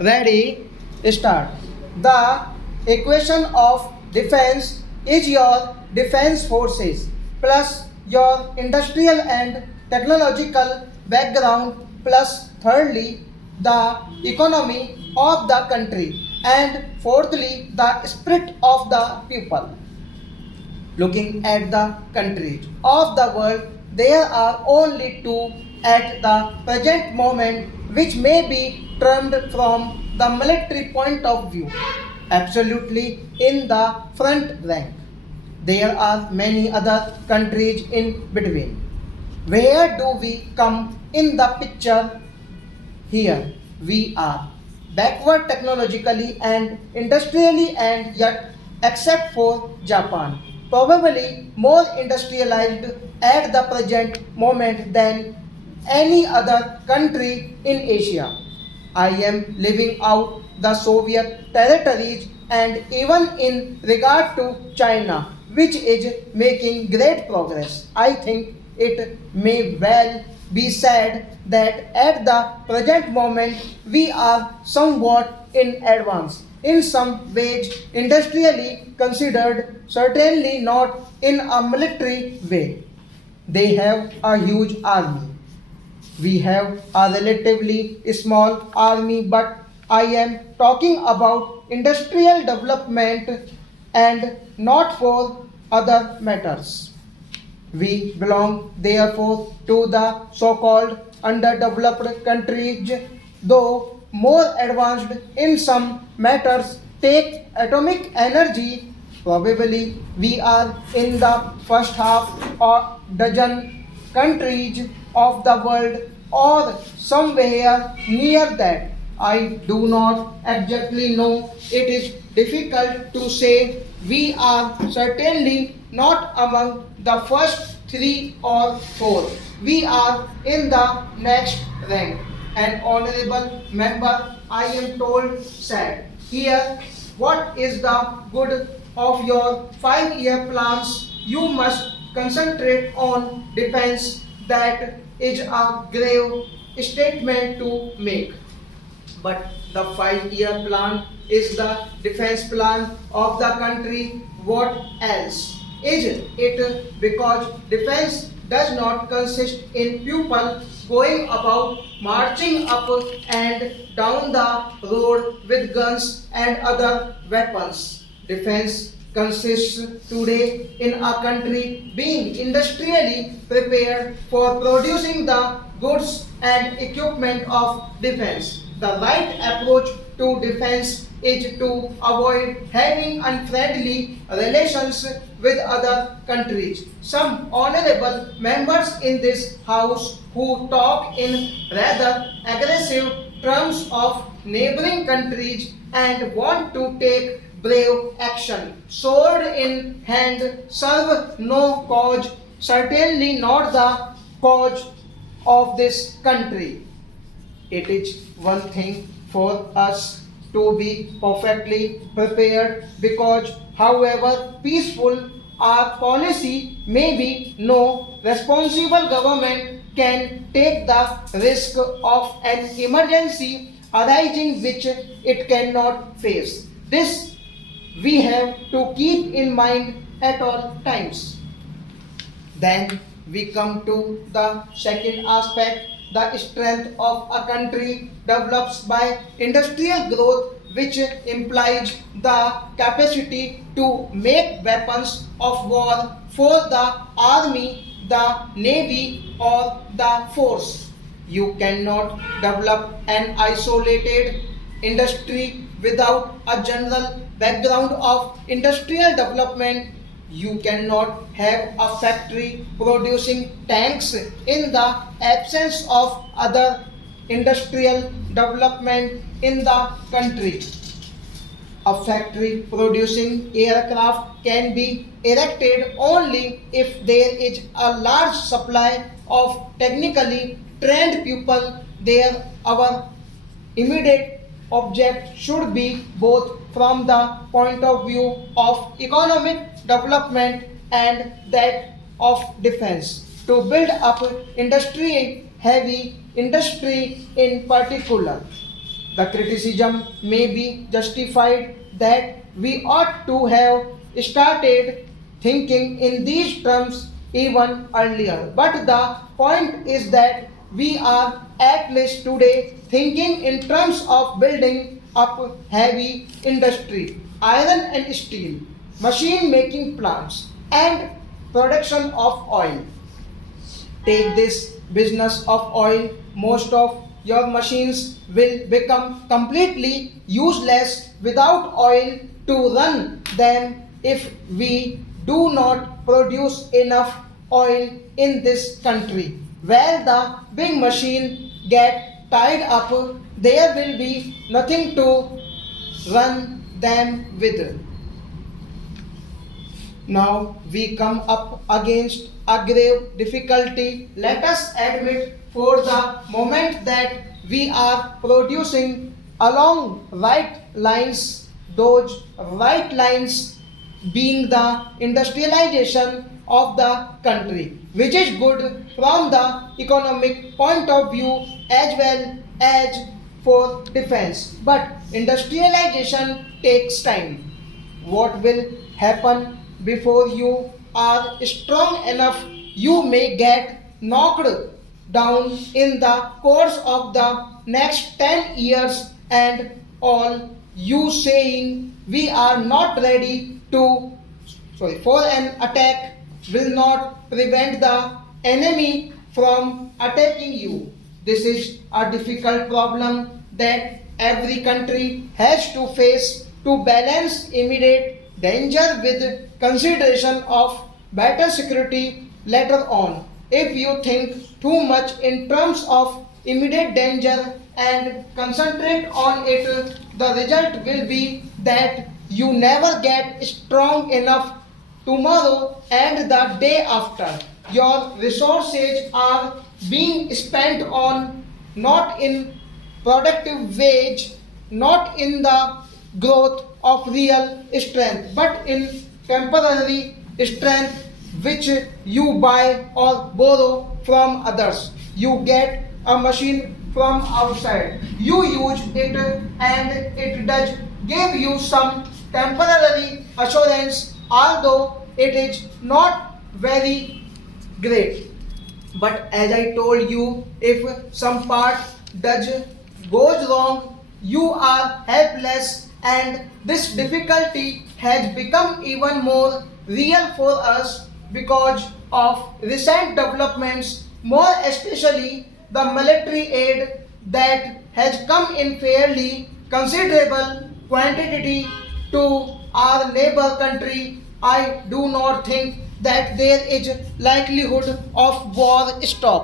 Ready? Start. The equation of defense is your defense forces plus your industrial and technological background plus thirdly the economy of the country and fourthly the spirit of the people. Looking at the countries of the world, there are only two at the present moment which may be termed from the military point of view, absolutely in the front rank. There are many other countries in between. Where do we come in the picture? Here we are, backward technologically and industrially, and yet, except for Japan, probably more industrialized at the present moment than any other country in Asia. I am leaving out the Soviet territories and even in regard to China, which is making great progress. I think it may well be said that at the present moment we are somewhat in advance. In some ways, industrially considered, certainly not in a military way. They have a huge army. We have a relatively small army, but I am talking about industrial development and not for other matters. We belong, therefore, to the so called underdeveloped countries, though more advanced in some matters. Take atomic energy, probably we are in the first half or dozen countries of the world or somewhere near that. I do not exactly know. It is difficult to say. We are certainly not among the first three or four. We are in the next rank. An honorable member, I am told, said, here, what is the good of your 5-year plans? You must concentrate on defense. That is a grave statement to make. But the 5-year plan is the defense plan of the country. What else is it? Because defense does not consist in people going about marching up and down the road with guns and other weapons. Defense consists today in a country being industrially prepared for producing the goods and equipment of defense. The right approach to defense is to avoid having unfriendly relations with other countries. Some honorable members in this house who talk in rather aggressive terms of neighboring countries and want to take brave action, sword in hand, serve no cause, certainly not the cause of this country. It is one thing for us to be perfectly prepared because, however peaceful our policy may be, no responsible government can take the risk of an emergency arising which it cannot face. This we have to keep in mind at all times. Then we come to the second aspect. The strength of a country develops by industrial growth, which implies the capacity to make weapons of war for the army, the navy, or the force. You cannot develop an isolated industry without a general background of industrial development. You cannot have a factory producing tanks in the absence of other industrial development in the country. A factory producing aircraft can be erected only if there is a large supply of technically trained people there. Our immediate object should be both from the point of view of economic development and that of defense to build up industry, heavy industry in particular. The criticism may be justified that we ought to have started thinking in these terms even earlier. But the point is that we are at least today thinking in terms of building up heavy industry, iron and steel, machine making plants, and production of oil. Take this business of oil, most of your machines will become completely useless without oil to run them if we do not produce enough oil in this country. Where the big machine get tied up, there will be nothing to run them with. Now we come up against a grave difficulty. Let us admit for the moment that we are producing along right lines, those right lines being the industrialization of the country, which is good from the economic point of view as well as for defense. But industrialization takes time. What will happen before you are strong enough? You may get knocked down in the course of the next 10 years, and all you saying we are not ready to for an attack will not prevent the enemy from attacking you. This is a difficult problem that every country has to face to balance immediate danger with consideration of better security later on. If you think too much in terms of immediate danger and concentrate on it, the result will be that you never get strong enough tomorrow and the day after. Your resources are being spent on not in productive wage, not in the growth of real strength, but in temporary strength which you buy or borrow from others. You get a machine from outside, you use it, and it does give you some temporary assurance, although it is not very great. But as I told you, if some part does goes wrong, you are helpless, and this difficulty has become even more real for us because of recent developments, more especially the military aid that has come in fairly considerable quantity to our neighbor country. I do not think that there is likelihood of war stop.